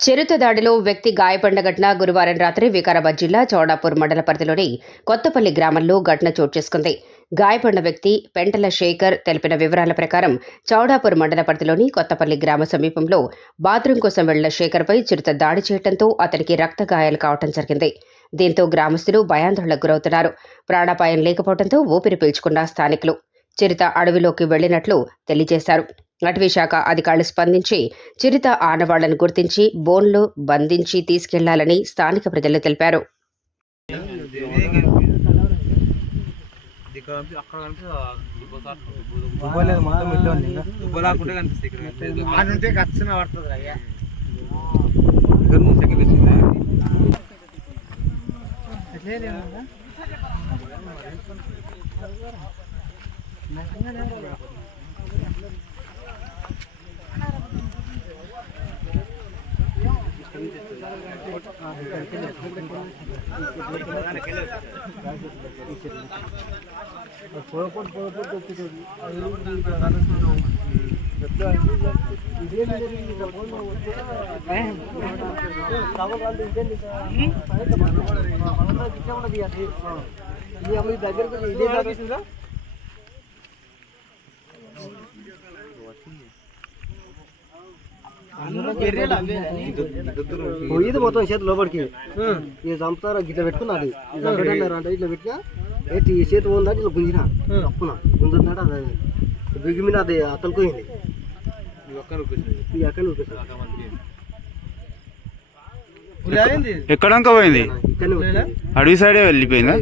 చిరుత దాడిలో వ్యక్తి గాయపడిన ఘటన గురువారం రాత్రి వికారాబాద్ జిల్లా చౌడాపూర్ మండల పరిధిలోని కొత్తపల్లి గ్రామంలో ఘటన చోటు చేసుకుంది. గాయపడిన వ్యక్తి పెంటల శేఖర్ తెలిపిన వివరాల ప్రకారం చౌడాపూర్ మండల పరిధిలోని కొత్తపల్లి గ్రామ సమీపంలో బాత్రూం కోసం వెళ్ళిన శేఖర్పై చిరుత దాడి చేయడంతో అతనికి రక్త గాయాలు కావడం జరిగింది. దీంతో గ్రామస్తులు భయాందోళనకు గురవుతున్నారు. ప్రాణాపాయం లేకపోవడంతో ఊపిరి పీల్చుకున్న స్థానికులు చిరుత అడవిలోకి వెళ్ళినట్లు తెలియజేశారు. అటవీశాఖ అధికారులు స్పందించి చిరుత ఆనవాళ్ళను గుర్తించి బోన్లో బంధించి తీసుకెళ్ళాలని స్థానిక ప్రజలు తెలిపారు. వచ్చిందా పొరపాటు పొరపాటు వచ్చేటది దగ్గరకు ఇదే పోయింది మొత్తం చేతి లోపలికి. ఇక చంపుతారా గిట్ల పెట్టుకున్నది. అంటే ఇట్లా పెట్టినా? ఏంటి ఈ చేతి ఉందంటే ఇట్లా గుంజిన? తప్పున? గుంజుతున్నాడు అది. బిగిమిన అది అతను పోయింది. ఈ. ఎక్కడంక పోయింది. అడవి సైడే వెళ్ళిపోయిందా?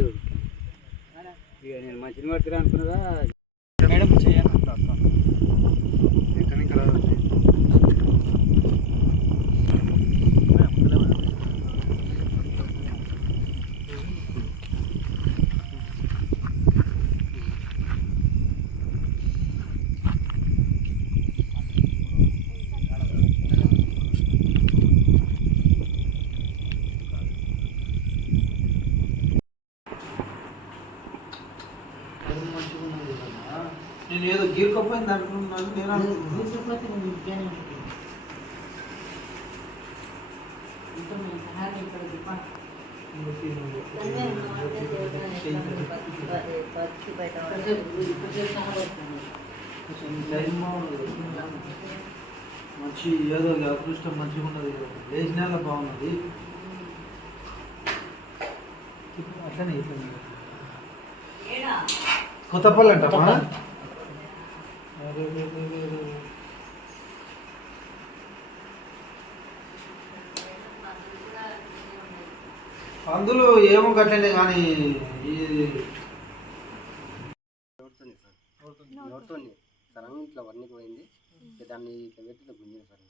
నేను ఏదో గీరుకపోయింది అనుకున్నాను నేను మంచి ఏదో అదృష్టం మంచిగా ఉన్నది లేచినాక బాగున్నది. అట్లనే కొత్తపల్లి అరే, అరే. అందులో ఏమో కట్టండి కానీ ఈ ఎవరితో సరంగా ఇట్లా వన్నీ పోయింది. దాన్ని ఇట్లా పెట్టి ఇట్లా గుంజిన సార్.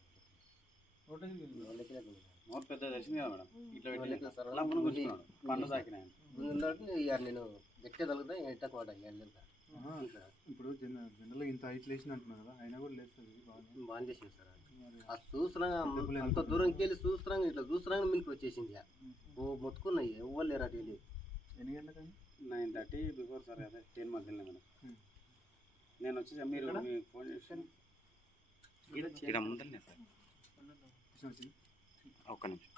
పెద్ద తెలిసింది కదా మేడం. ఇట్లా. పండు. గుంజిన తర్వాత ఇక నేను గట్టిగా తగ్గుతా ఎట్టకు వాడాలి వెళ్ళా ఇప్పుడు జనరల్గా ఇంత హైట్ లేచినంటున్నారు కదా అయినా కూడా లేస్తుంది బాగా చేసింది సార్ ఆ చూసినాగా అంత దూరంకి వెళ్ళి చూసినాగా ఇట్లా చూసినాగా మీకు వచ్చేసింది ఓ మొత్తుకున్నాయి ఎవరు లేరా డైలీ ఎన్ని గంటలకి నైన్ థర్టీ బిఫోర్ సార్ అదే టెన్ మంత్ వెళ్ళినా నేను వచ్చి మీరు మీకు ఫోన్ చేసి ఇక్కడ ముందరనే సార్. ఒక్క నిమిషం.